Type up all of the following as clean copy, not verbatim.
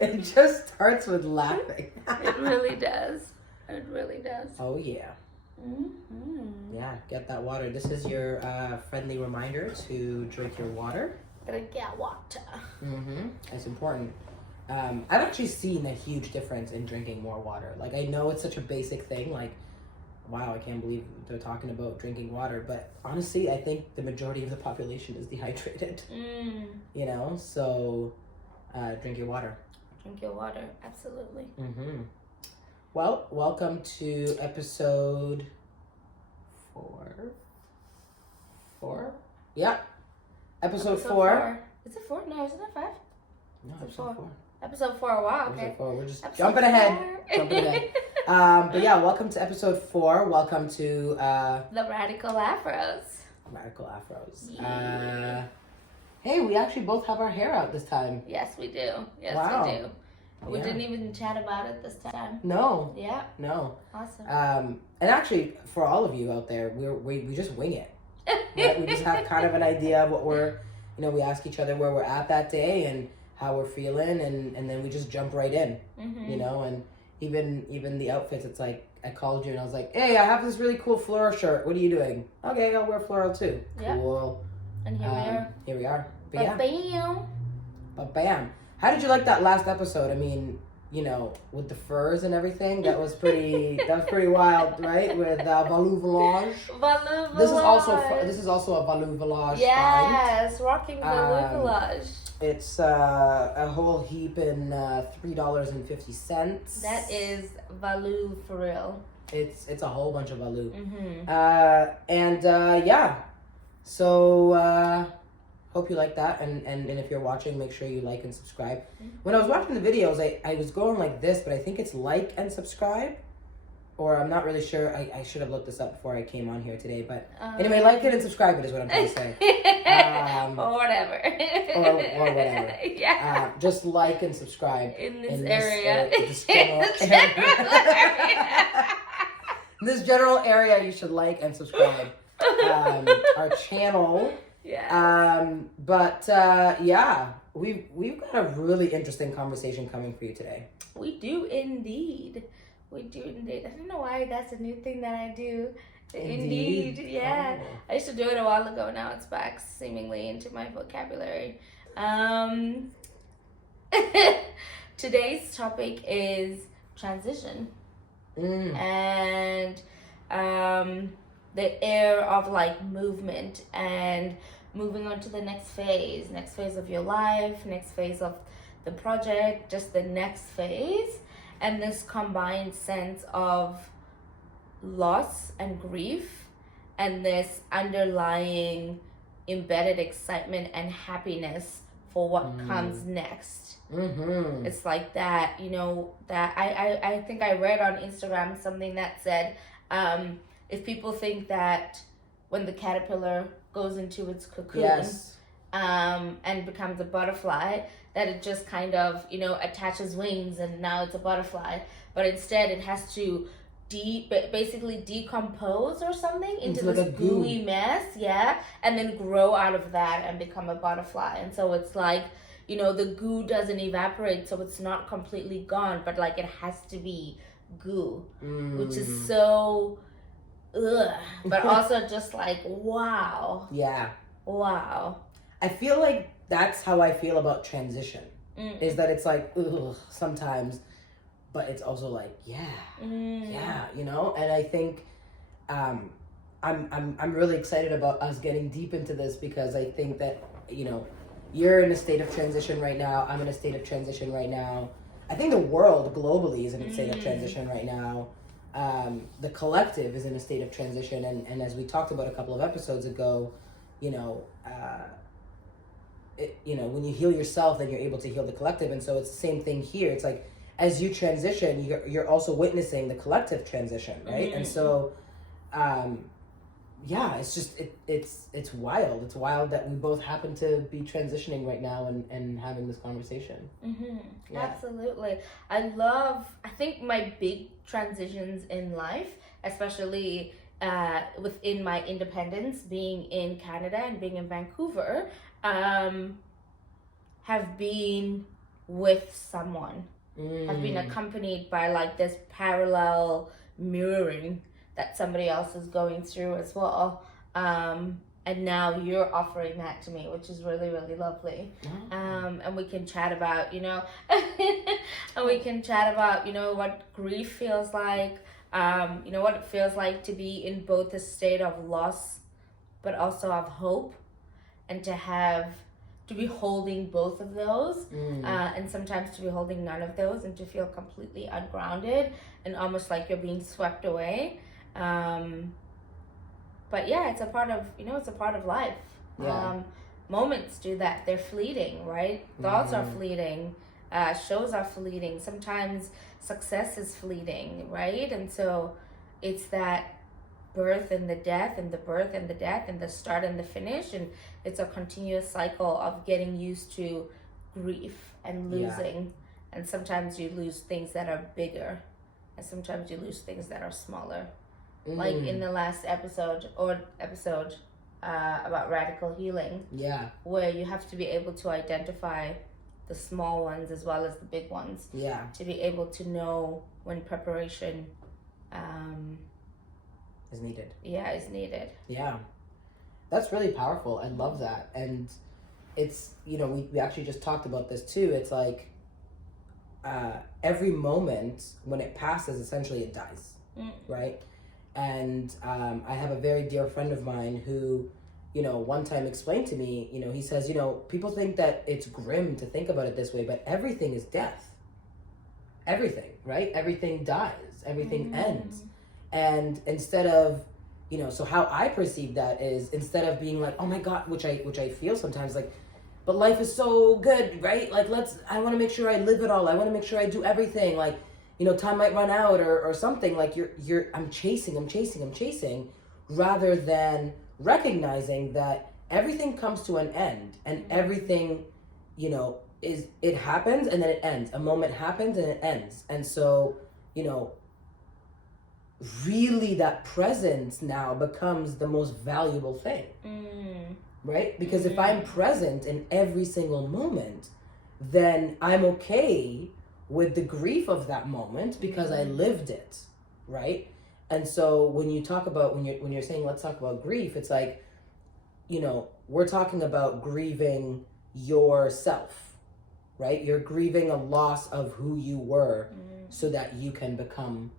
It just starts with laughing. It really does. It really does. Oh, yeah. Mm-hmm. Yeah, get that water. This is your friendly reminder to drink your water. Drink your water. Mm-hmm. It's important. I've actually seen a huge difference in drinking more water. Like, I know it's such a basic thing. Like, wow, I can't believe they're talking about drinking water. But honestly, I think the majority of the population is dehydrated. You know? So, drink your water. Drink your water. Absolutely. Mm-hmm. Well, welcome to episode 4. 4? Yeah. Episode 4. Is it 4? No, isn't it 5? No, It's episode 4. Episode 4. Wow, okay. Episode 4. We're just Episode jumping ahead. 4. Jumping ahead. But yeah, welcome to episode 4. Welcome to The Radical Afros. Radical Afros. Yeah. Hey, we actually both have our hair out this time. Yes, we do. Yes, Wow. we do. We Yeah. didn't even chat about it this time. No. Yeah. No. Awesome. And actually, for all of you out there, we just wing it. Right? We just have kind of an idea of what we're, we ask each other where we're at that day and how we're feeling, and then we just jump right in, and even the outfits, it's like, I called you and I was like, hey, I have this really cool floral shirt. What are you doing? Okay, I'll wear floral too. Yeah. Cool. And here we are. Here we are. But yeah. Bam. But bam. How did you like that last episode? I mean, with the furs and everything, that was pretty wild, right? With Valou Village. Valou Village. This is also a Valou Village. Yes, rocking Valou Um, Village. It's a whole heap in $3.50. That is Valou for real. It's a whole bunch of Valou. Mm-hmm. Yeah. So hope you like that, and if you're watching, make sure you like and subscribe. When I was watching the videos, I was going like this, but I think it's like and subscribe, or I'm not really sure. I should have looked this up before I came on here today, but anyway, like it and subscribe it is what I'm trying to say. Or whatever. or whatever. Yeah. Just like and subscribe In this area. This general In this general area, you should like and subscribe our channel. Yeah. Yeah, we've got a really interesting conversation coming for you today. We do indeed. I don't know why that's a new thing that I do. Indeed. Yeah. Oh. I used to do it a while ago. Now it's back seemingly into my vocabulary. Today's topic is transition. And the air of like movement and moving on to the next phase of your life, next phase of the project, just the next phase, and this combined sense of loss and grief and this underlying embedded excitement and happiness for what comes next. It's like that, that I think I read on Instagram something that said, if people think that when the caterpillar goes into its cocoon, and becomes a butterfly, that it just kind of, attaches wings and now it's a butterfly. But instead it has to basically decompose or something into like this a goo. gooey mess, and then grow out of that and become a butterfly. And so it's like, the goo doesn't evaporate, so it's not completely gone, but like it has to be goo, which is so but also just like wow. Wow. I feel like that's how I feel about transition. Is that it's like ugh sometimes, but it's also like yeah, and I think I'm really excited about us getting deep into this, because I think that you're in a state of transition right now. I'm in a state of transition right now. I think the world globally is in a state of transition right now. The collective is in a state of transition, and as we talked about a couple of episodes ago, when you heal yourself, then you're able to heal the collective. And so it's the same thing here. It's like, as you transition, you're also witnessing the collective transition, right? And so, it's just, it's wild. It's wild that we both happen to be transitioning right now and having this conversation. Yeah. Absolutely. I think my big transitions in life, especially within my independence, being in Canada and being in Vancouver, have been with someone, have been accompanied by like this parallel mirroring that somebody else is going through as well. And now you're offering that to me, which is really, really lovely. And we can chat about, and we can chat about, what grief feels like, what it feels like to be in both a state of loss, but also of hope, and to be holding both of those, and sometimes to be holding none of those, and to feel completely ungrounded and almost like you're being swept away. But yeah, it's a part of life. Yeah. Moments do that. They're fleeting, right? Thoughts are fleeting. Shows are fleeting. Sometimes success is fleeting, right? And so it's that birth and the death, and the birth and the death, and the start and the finish. And it's a continuous cycle of getting used to grief and losing. And sometimes you lose things that are bigger, and sometimes you lose things that are smaller. Like in the last episode about radical healing, where you have to be able to identify the small ones as well as the big ones, to be able to know when preparation is needed. Is needed. That's really powerful. I love that. And it's, we actually just talked about this too. It's like every moment when it passes, essentially it dies, right? And I have a very dear friend of mine who, one time explained to me, he says, people think that it's grim to think about it this way, but everything is death. Everything, right? Everything dies. Everything ends. And instead of, so how I perceive that is, instead of being like, oh my God, which I feel sometimes like, but life is so good, right? Like, I want to make sure I live it all. I want to make sure I do everything. Like, time might run out or something. Like I'm chasing, rather than recognizing that everything comes to an end, and everything, it happens and then it ends. A moment happens and it ends. And so, really that presence now becomes the most valuable thing, right? Because if I'm present in every single moment, then I'm okay with the grief of that moment because I lived it, right? And so when you talk about, when you're saying, let's talk about grief, it's like, we're talking about grieving yourself, right? You're grieving a loss of who you were so that you can become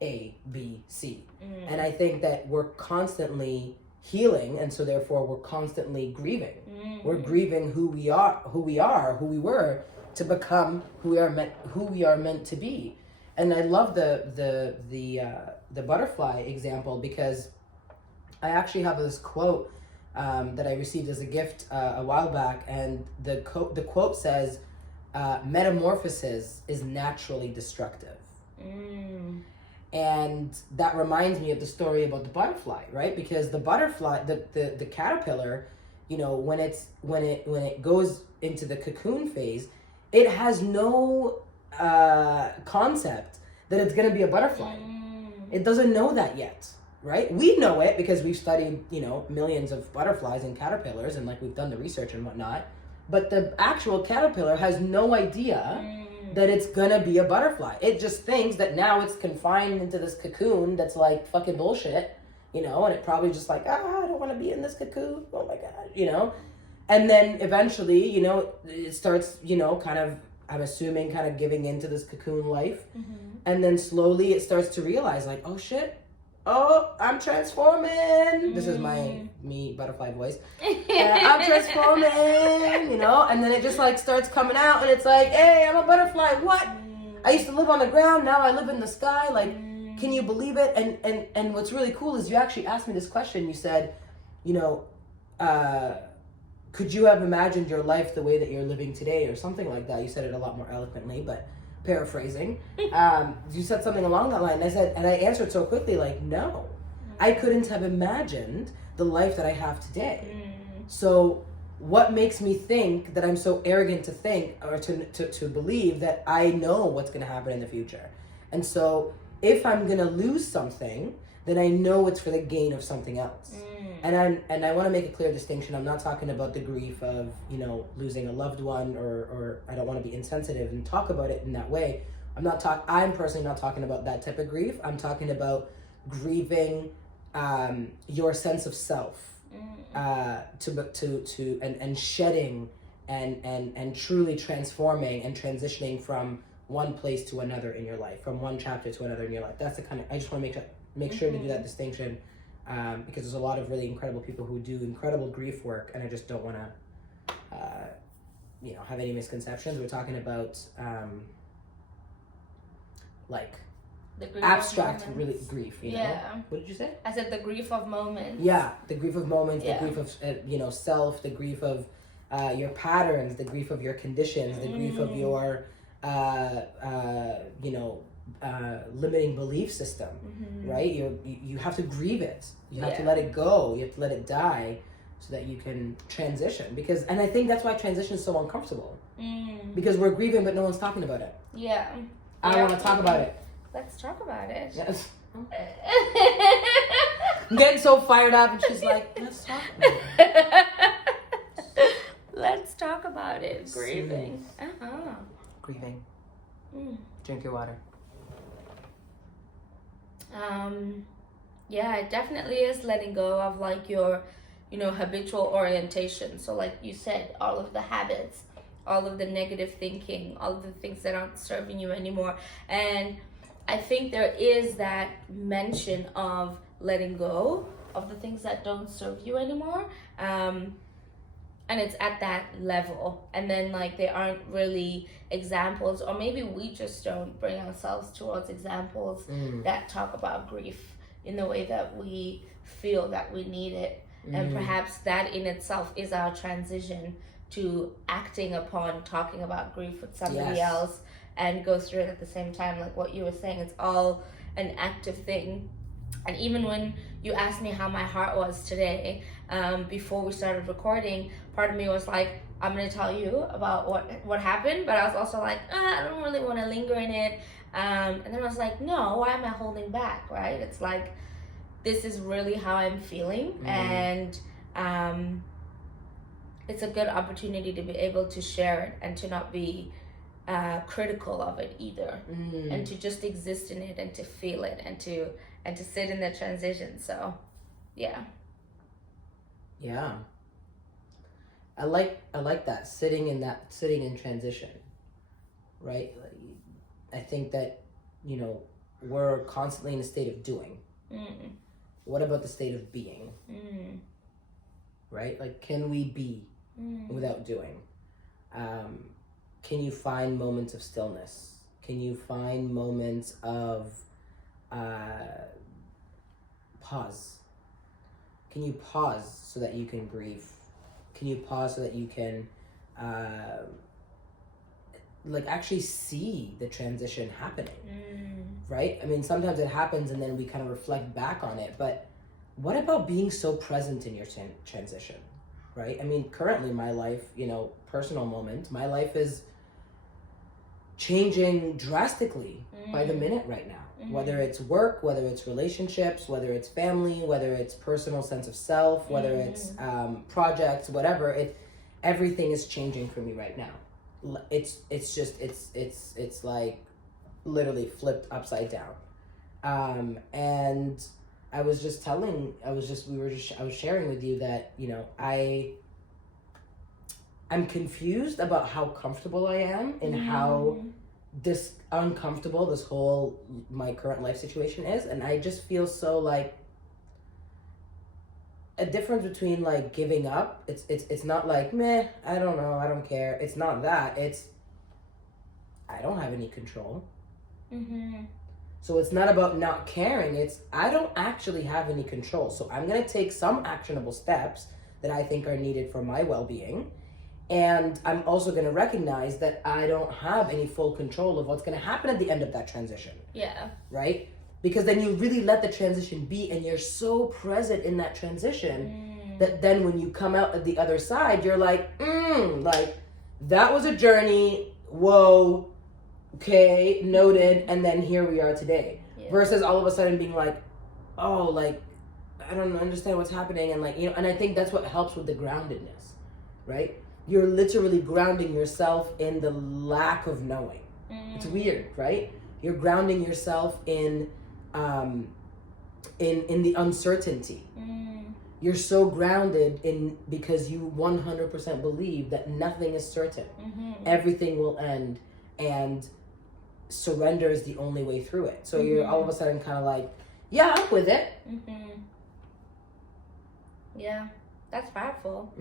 A, B, C. And I think that we're constantly healing, and so therefore we're constantly grieving. We're grieving who we were, to become who we are meant to be. And I love the butterfly example, because I actually have this quote that I received as a gift a while back, and the quote says, metamorphosis is naturally destructive. And that reminds me of the story about the butterfly, right? Because the butterfly, the caterpillar, when it goes into the cocoon phase, it has no concept that it's going to be a butterfly. It doesn't know that yet, right? We know it because we've studied, millions of butterflies and caterpillars, and like we've done the research and whatnot. But the actual caterpillar has no idea that it's going to be a butterfly. It just thinks that now it's confined into this cocoon that's like fucking bullshit, and it probably just like, I don't want to be in this cocoon. Oh my God, And then eventually, it starts, kind of, I'm assuming, kind of giving into this cocoon life. And then slowly it starts to realize, like, oh shit, oh, I'm transforming. This is me butterfly voice. I'm transforming, and then it just like starts coming out, and it's like, hey, I'm a butterfly. What? I used to live on the ground. Now I live in the sky. Like, can you believe it? And what's really cool is you actually asked me this question. You said, could you have imagined your life the way that you're living today, or something like that? You said it a lot more eloquently, but paraphrasing. You said something along that line. And I answered so quickly, like, no, I couldn't have imagined the life that I have today. So what makes me think that I'm so arrogant to think, or to believe that I know what's going to happen in the future? And so if I'm going to lose something, then I know it's for the gain of something else. And I want to make a clear distinction. I'm not talking about the grief of, you know, losing a loved one, or I don't want to be insensitive and talk about it in that way. I'm personally not talking about that type of grief. I'm talking about grieving your sense of self, and shedding and truly transforming and transitioning from one place to another in your life, from one chapter to another in your life. That's the kind of, I just want to make sure to do that distinction, because there's a lot of really incredible people who do incredible grief work, and I just don't want to, have any misconceptions. We're talking about like the grief abstract really grief, you know? What did you say? I said the grief of moments. Yeah, the grief of moments, the grief of self, the grief of your patterns, the grief of your conditions, the grief of your limiting belief system, right? You have to grieve it. You have to let it go. You have to let it die so that you can transition. And I think that's why transition is so uncomfortable. Because we're grieving, but no one's talking about it. Yeah. I want to talk about it. Let's talk about it. Yes. I'm getting so fired up, and she's like, let's talk about it. Let's talk about it. Grieving. Grieving. Drink your water. Yeah, it definitely is letting go of like your, habitual orientation. So like you said, all of the habits, all of the negative thinking, all of the things that aren't serving you anymore. And I think there is that mention of letting go of the things that don't serve you anymore. And it's at that level. And then like there aren't really examples, or maybe we just don't bring ourselves towards examples that talk about grief in the way that we feel that we need it. And perhaps that in itself is our transition to acting upon talking about grief with somebody else and go through it at the same time. Like what you were saying, it's all an active thing. And even when you asked me how my heart was today, before we started recording, part of me was like, I'm going to tell you about what happened, but I was also like, I don't really want to linger in it. And then I was like, no, why am I holding back, right? It's like, this is really how I'm feeling. And it's a good opportunity to be able to share it and to not be critical of it either, and to just exist in it and to feel it and to sit in the transition. So yeah I like that, sitting in transition, right? I think that we're constantly in a state of doing. What about the state of being? Right? Like, can we be without doing? Can you find moments of stillness? Can you find moments of pause? Can you pause so that you can grieve? Can you pause so that you can actually see the transition happening? Right? I mean, sometimes it happens and then we kind of reflect back on it, but what about being so present in your transition? Right? I mean, currently my life, personal moment, my life is changing drastically by the minute right now. Whether it's work, whether it's relationships, whether it's family, whether it's personal sense of self, whether it's projects, whatever, everything is changing for me right now. It's like literally flipped upside down. And I was sharing with you that, I'm confused about how comfortable I am and how uncomfortable this whole my current life situation is. And I just feel so like a difference between like giving up. It's not like, meh, I don't know, I don't care. It's not that. It's, I don't have any control. So it's not about not caring. It's, I don't actually have any control. So I'm going to take some actionable steps that I think are needed for my well-being. And I'm also going to recognize that I don't have any full control of what's going to happen at the end of that transition. Yeah. Right? Because then you really let the transition be, and you're so present in that transition that then when you come out at the other side, you're like, like, that was a journey. Whoa. Okay. Noted. And then here we are today. Yeah. Versus all of a sudden being like, oh, like, I don't understand what's happening, and like, you know, and I think that's what helps with the groundedness, right? You're literally grounding yourself in the lack of knowing. It's weird, right? You're grounding yourself in the uncertainty. You're so grounded in because you 100% believe that nothing is certain. Everything will end, and surrender is the only way through it. So you're all of a sudden kind of like, yeah, I'm with it. Yeah, that's powerful.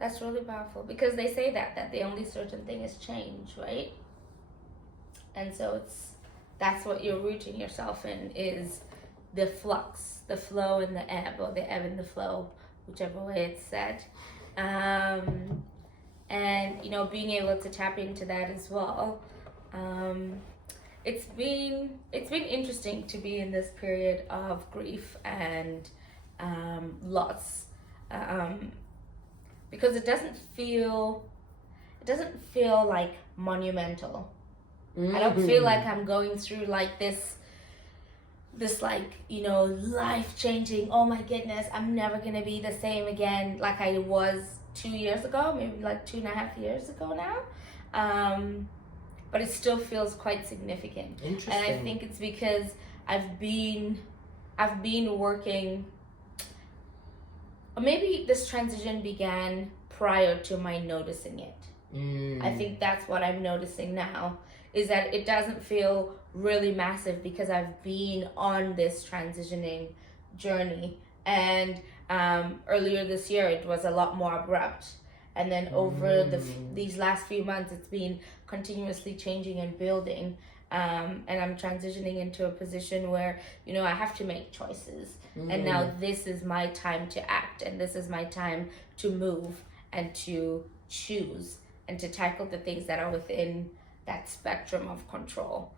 That's really powerful, because they say that the only certain thing is change, right? And so that's what you're rooting yourself in, is the flux, the flow and the ebb, or the ebb and the flow, whichever way it's said. And, you know, being able to tap into that as well. It's been interesting to be in this period of grief and loss, because it doesn't feel like monumental. I don't feel like I'm going through like this like, you know, life-changing, oh my goodness, I'm never gonna be the same again like I was 2 years ago, maybe like 2.5 years ago now. But it still feels quite significant. Interesting. And I think it's because I've been working, or maybe this transition began prior to my noticing it. I think that's what I'm noticing now, is that it doesn't feel really massive because I've been on this transitioning journey. And earlier this year, it was a lot more abrupt. And then over these last few months, it's been continuously changing and building. And I'm transitioning into a position where, you know, I have to make choices. And now this is my time to act, and this is my time to move and to choose and to tackle the things that are within that spectrum of control,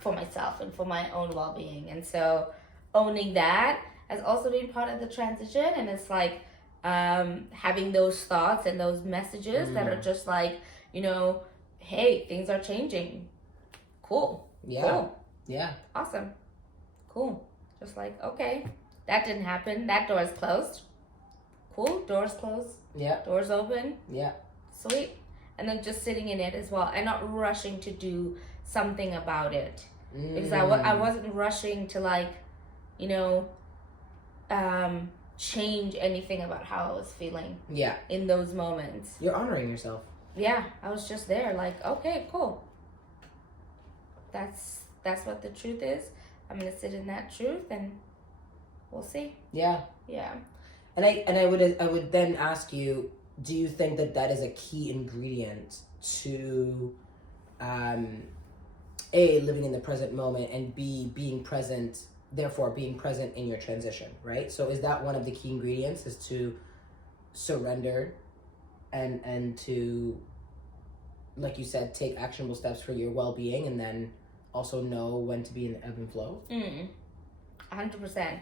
for myself and for my own well-being. And so owning that has also been part of the transition. And it's like having those thoughts and those messages that are just like, you know, hey, things are changing. Cool. Cool. Yeah. Awesome. Cool. Just like, okay, that didn't happen. That door is closed. Cool. Doors closed. Yeah. Doors open. Yeah. Sweet. And then just sitting in it as well, and not rushing to do something about it. Because I wasn't rushing to, like, you know, change anything about how I was feeling. Yeah. In those moments. You're honoring yourself. Yeah. I was just there like, okay, cool. That's what the truth is. I'm going to sit in that truth, and we'll see. Yeah. Yeah. And I would then ask you, do you think that is a key ingredient to A, living in the present moment, and B, being present, therefore being present in your transition, right? So is that one of the key ingredients, is to surrender and to, like you said, take actionable steps for your well-being, and then also know when to be in the ebb and flow? 100%.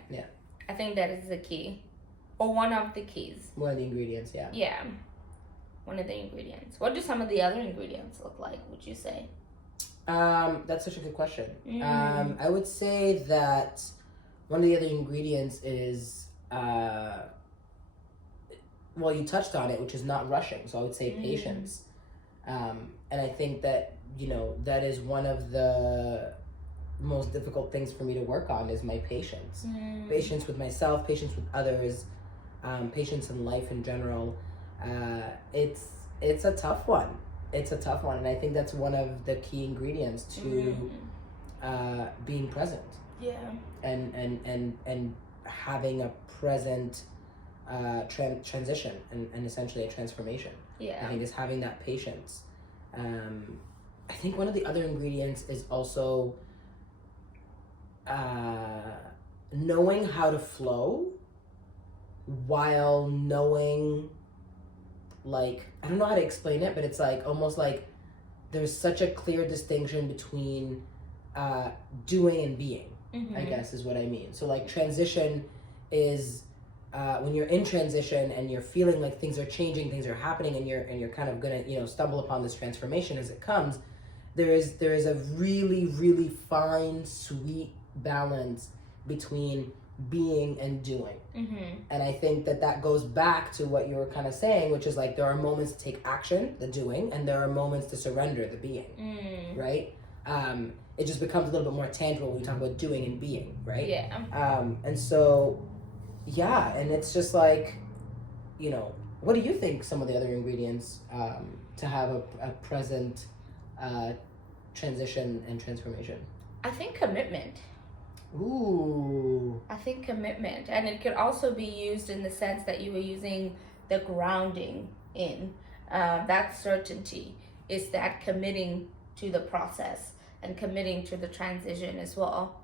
Yeah. I think that is the key. Or one of the keys. One of the ingredients, yeah. Yeah. One of the ingredients. What do some of the other ingredients look like, would you say? That's such a good question. I would say that one of the other ingredients is, well, you touched on it, which is not rushing. So I would say patience. And I think that, you know, that is one of the most difficult things for me to work on, is my patience. Patience with myself, patience with others, patience in life in general. It's a tough one. It's a tough one, and I think that's one of the key ingredients to being present. Yeah. And having a present transition and essentially a transformation. Yeah. I think is having that patience. I think one of the other ingredients is also knowing how to flow while knowing, like, I don't know how to explain it, but it's like almost like there's such a clear distinction between doing and being, I guess is what I mean. So like transition is when you're in transition and you're feeling like things are changing, things are happening, and you're kind of gonna, you know, stumble upon this transformation as it comes. There is a really, really fine, sweet balance between being and doing. Mm-hmm. And I think that goes back to what you were kind of saying, which is like there are moments to take action, the doing, and there are moments to surrender, the being, right? It just becomes a little bit more tangible when we talk about doing and being, right? Yeah. And so, yeah, and it's just like, you know, what do you think some of the other ingredients to have a present transition and transformation? I think commitment. Ooh. I think commitment. And it could also be used in the sense that you were using the grounding in. That certainty is that committing to the process and committing to the transition as well.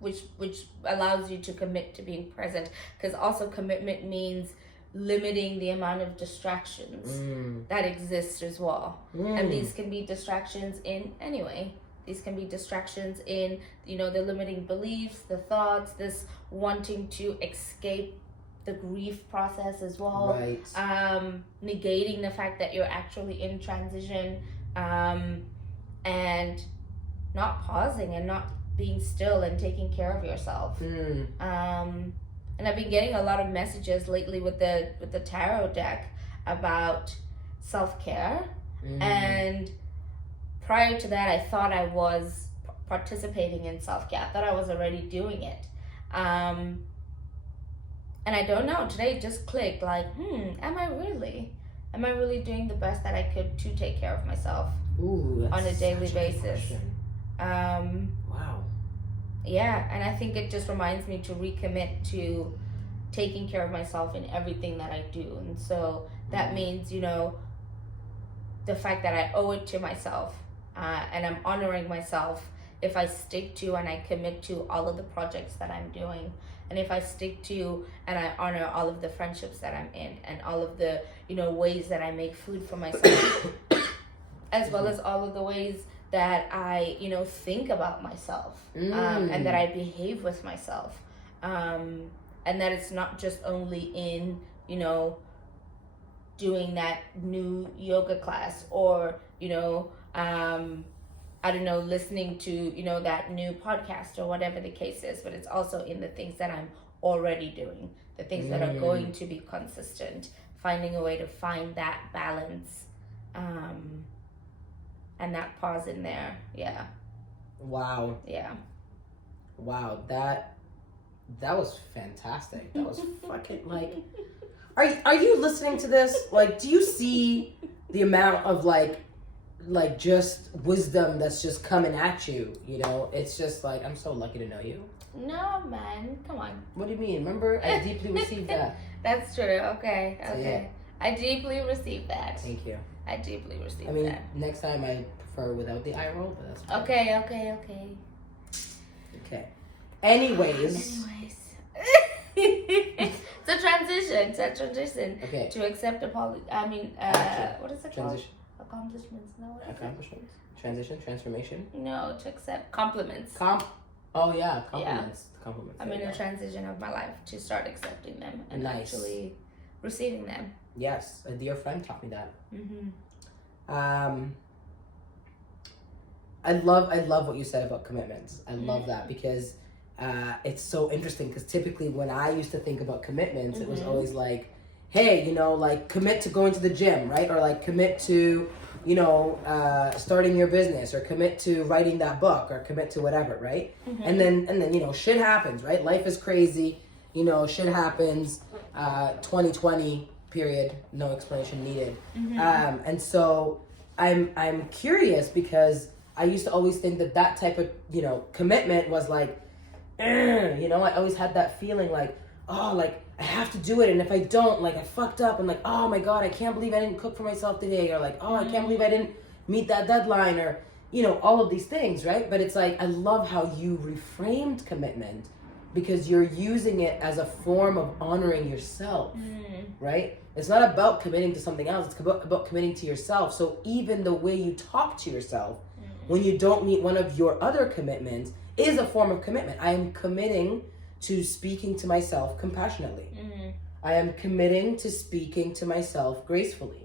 Which allows you to commit to being present. Because also commitment means limiting the amount of distractions that exist as well. And these can be distractions in any way. These can be distractions in, you know, the limiting beliefs, the thoughts, this wanting to escape the grief process as well. Right. Negating the fact that you're actually in transition, and not pausing and not being still and taking care of yourself. And I've been getting a lot of messages lately with the tarot deck about self-care. And prior to that, I thought I was participating in self-care. I thought I was already doing it. And I don't know, today it just clicked like, am I really doing the best that I could to take care of myself? Ooh, on a daily basis? Wow. Yeah, and I think it just reminds me to recommit to taking care of myself in everything that I do. And so that means, you know, the fact that I owe it to myself, and I'm honoring myself if I stick to and I commit to all of the projects that I'm doing, and if I stick to and I honor all of the friendships that I'm in, and all of the, you know, ways that I make food for myself, as well as all of the ways that I, you know, think about myself, and that I behave with myself, and that it's not just only in, you know, doing that new yoga class, or, you know, I don't know, listening to, you know, that new podcast or whatever the case is, but it's also in the things that I'm already doing, the things that are going to be consistent, finding a way to find that balance, and that pause in there. Yeah. Wow. Yeah. Wow, that was fantastic. That was fucking like, are you listening to this? Like, do you see the amount of like just wisdom that's just coming at you? You know, it's just like, I'm so lucky to know you. No, man, come on. What do you mean? Remember, I deeply received that. That's true. Okay. So, yeah. I deeply received that. Thank you. I deeply received that. I mean, next time I prefer without the eye roll, but that's fine. Okay. Okay. Anyways. It's a transition. Okay. To accept what is it Transition. called? Accomplishments. No. Accomplishments. Transition. Transformation. No, to accept compliments. Oh yeah, compliments. Yeah. Compliments. I'm in a transition of my life to start accepting them and actually receiving them. Yes, a dear friend taught me that. I love what you said about commitments. I love that because it's so interesting, because typically when I used to think about commitments, it was always like, hey, you know, like commit to going to the gym, right? Or like commit to, you know, starting your business, or commit to writing that book, or commit to whatever, right? And then, you know, shit happens, right? Life is crazy, you know, shit happens, 2020, period, no explanation needed. And so I'm curious, because I used to always think that type of, you know, commitment was like, you know, I always had that feeling like, oh, like I have to do it, and if I don't, like I fucked up, and like, oh my god, I can't believe I didn't cook for myself today, or like, oh, I can't believe I didn't meet that deadline, or, you know, all of these things, right? But it's like, I love how you reframed commitment, because you're using it as a form of honoring yourself, right? It's not about committing to something else, it's about committing to yourself. So even the way you talk to yourself when you don't meet one of your other commitments is a form of commitment. I am committing to speaking to myself compassionately. I am committing to speaking to myself gracefully,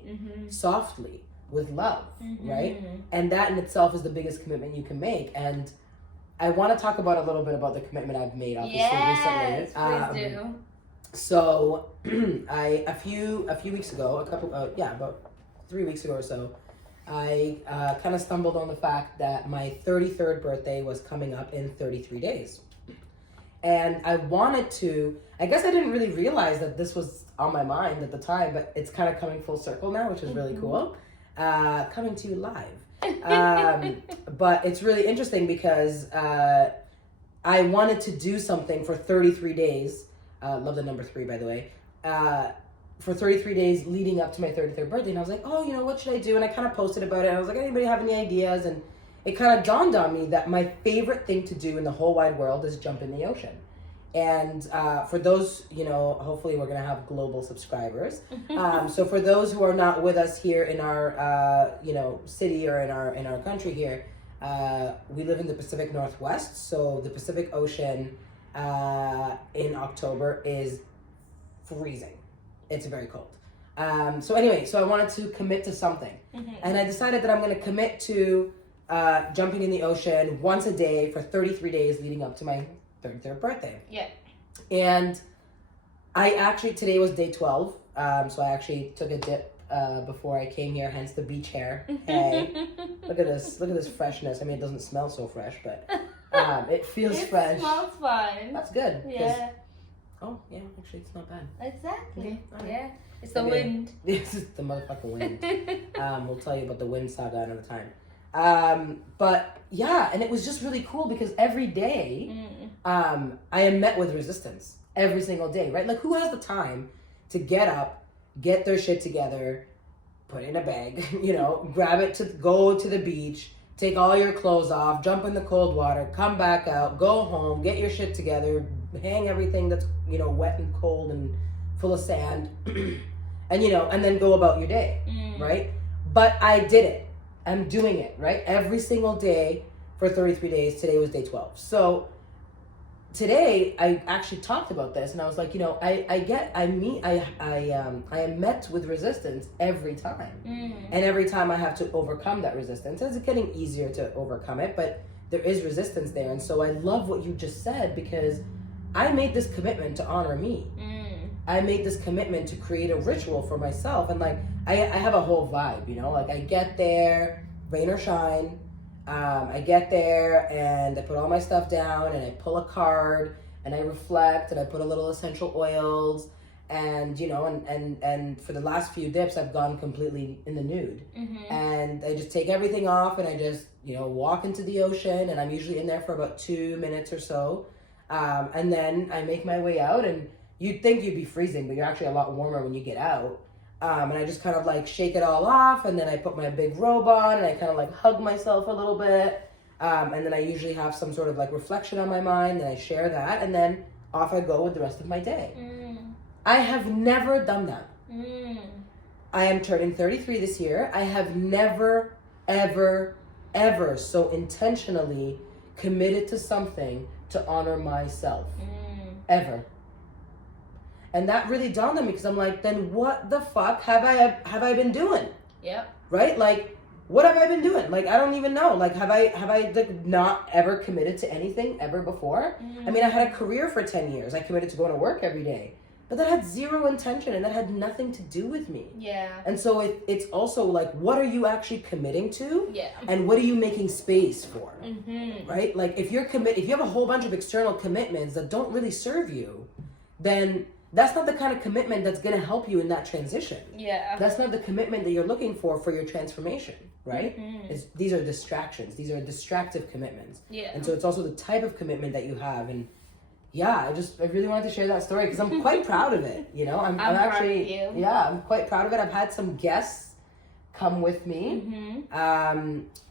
softly, with love, right? And that in itself is the biggest commitment you can make. And I want to talk about a little bit about the commitment I've made, obviously, Yes, recently. please do. So, a few weeks ago, about 3 weeks ago or so, I kind of stumbled on the fact that my 33rd birthday was coming up in 33 days. And I wanted to, I guess I didn't really realize that this was on my mind at the time, but it's kind of coming full circle now, which is really cool. Coming to you live. But it's really interesting because I wanted to do something for 33 days. Love the number 3, by the way. For 33 days leading up to my 33rd birthday. And I was like, oh, what should I do? And I kind of posted about it. And I was like, anybody have any ideas? And it kind of dawned on me that my favorite thing to do in the whole wide world is jump in the ocean. And for those, hopefully we're going to have global subscribers. So for those who are not with us here in our, city or in our country here, we live in the Pacific Northwest. So the Pacific Ocean in October is freezing. It's very cold. So I wanted to commit to something. And I decided that I'm going to commit to jumping in the ocean once a day for 33 days leading up to my 33rd birthday. Yeah. And today was day 12. So I actually took a dip before I came here, hence the beach hair. Hey, look at this freshness. I mean, it doesn't smell so fresh, but it feels fresh. It smells fine. That's good. Yeah. Oh, yeah, actually, it's not bad. Exactly. Okay. Yeah. It's the wind. This is the motherfucking wind. We'll tell you about the wind saga another time. But yeah, and it was just really cool because every day I am met with resistance every single day, right? Like, who has the time to get up, get their shit together, put it in a bag, grab it to go to the beach, take all your clothes off, jump in the cold water, come back out, go home, get your shit together, hang everything that's, wet and cold and full of sand, and then go about your day, right? But I did it. I'm doing it, right? Every single day for 33 days. Today was day 12. So today I actually talked about this and I was like, I am met with resistance every time. And every time I have to overcome that resistance. It's getting easier to overcome it, but there is resistance there. And so I love what you just said because I made this commitment to honor me. I made this commitment to create a ritual for myself. And like, I have a whole vibe, like I get there, rain or shine. I get there and I put all my stuff down and I pull a card and I reflect and I put a little essential oils and, and for the last few dips, I've gone completely in the nude. And I just take everything off and I just, walk into the ocean and I'm usually in there for about 2 minutes or so. And then I make my way out and you'd think you'd be freezing, but you're actually a lot warmer when you get out. And I just kind of like shake it all off and then I put my big robe on and I kind of like hug myself a little bit. And then I usually have some sort of like reflection on my mind and I share that and then off I go with the rest of my day. I have never done that. I am turning 33 this year. I have never, ever, ever so intentionally committed to something to honor myself. Ever. And that really dawned on me because I'm like, then what the fuck have I been doing? Yep. Right? Like, what have I been doing? Like, I don't even know. Like, have I like not ever committed to anything ever before? I mean, I had a career for 10 years. I committed to going to work every day. But that had zero intention and that had nothing to do with me. Yeah. And so it's also like, what are you actually committing to? Yeah. And what are you making space for? Right? Like, if you have a whole bunch of external commitments that don't really serve you, then that's not the kind of commitment that's going to help you in that transition. Yeah. That's not the commitment that you're looking for your transformation, right? These are distractions. These are distractive commitments. Yeah. And so it's also the type of commitment that you have. And yeah, I really wanted to share that story because I'm quite proud of it. I'm actually, proud of you. Yeah, I'm quite proud of it. I've had some guests come with me.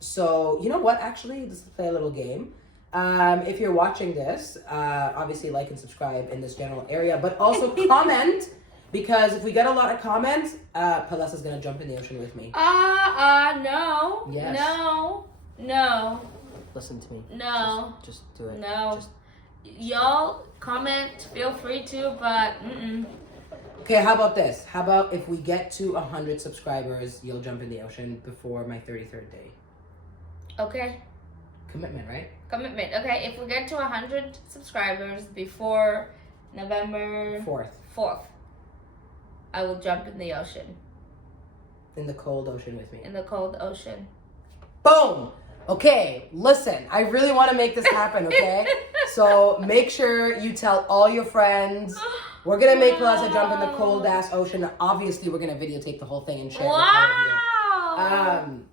So you know what? Actually, let's play a little game. If you're watching this, obviously like and subscribe in this general area, but also comment because if we get a lot of comments, Palessa's gonna jump in the ocean with me. No. Yes. No. Listen to me. No. Just do it. No. Y'all comment, feel free to, but Okay, how about this? How about if we get to 100 subscribers, you'll jump in the ocean before my 33rd day? Okay. commitment, right? Commitment. Okay, if we get to 100 subscribers before November 4th, I will jump in the ocean. In the cold ocean with me. In the cold ocean. Boom! Okay, listen, I really want to make this happen, okay? So make sure you tell all your friends. We're going to make Melissa jump in the cold ass ocean. Obviously, we're going to videotape the whole thing and share it with all of you.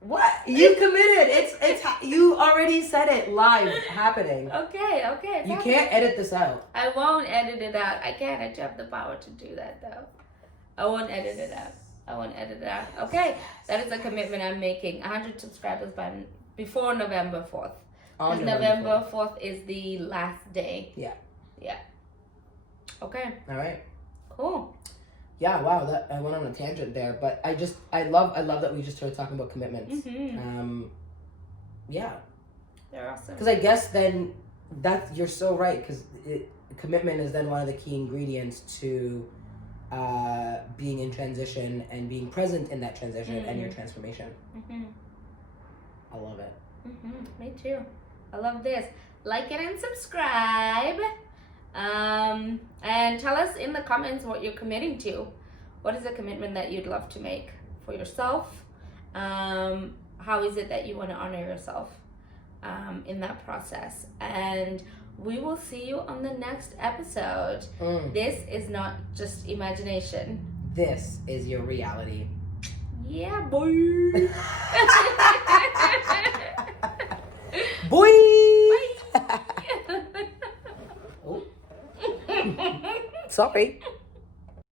What? You committed. It's you already said it live happening. Okay. You can't edit this out. I won't edit it out. I can't. I have the power to do that though. I won't edit it out. Okay, that is a commitment I'm making. 100 subscribers before November 4th. Because November 4th is the last day. Yeah. Okay. All right. Cool. Yeah. Wow. That I went on a tangent there, but I love that we just started talking about commitments. Mm-hmm. Yeah. They're awesome. Because I guess then you're so right. Because commitment is then one of the key ingredients to being in transition and being present in that transition and your transformation. I love it. Me too. I love this. Like it and subscribe. And tell us in the comments what you're committing to. What is a commitment that you'd love to make for yourself? How is it that you want to honor yourself in that process? And we will see you on the next episode. This is not just imagination. This is your reality. Yeah, boy. Boy. Bye. Oh. Sorry.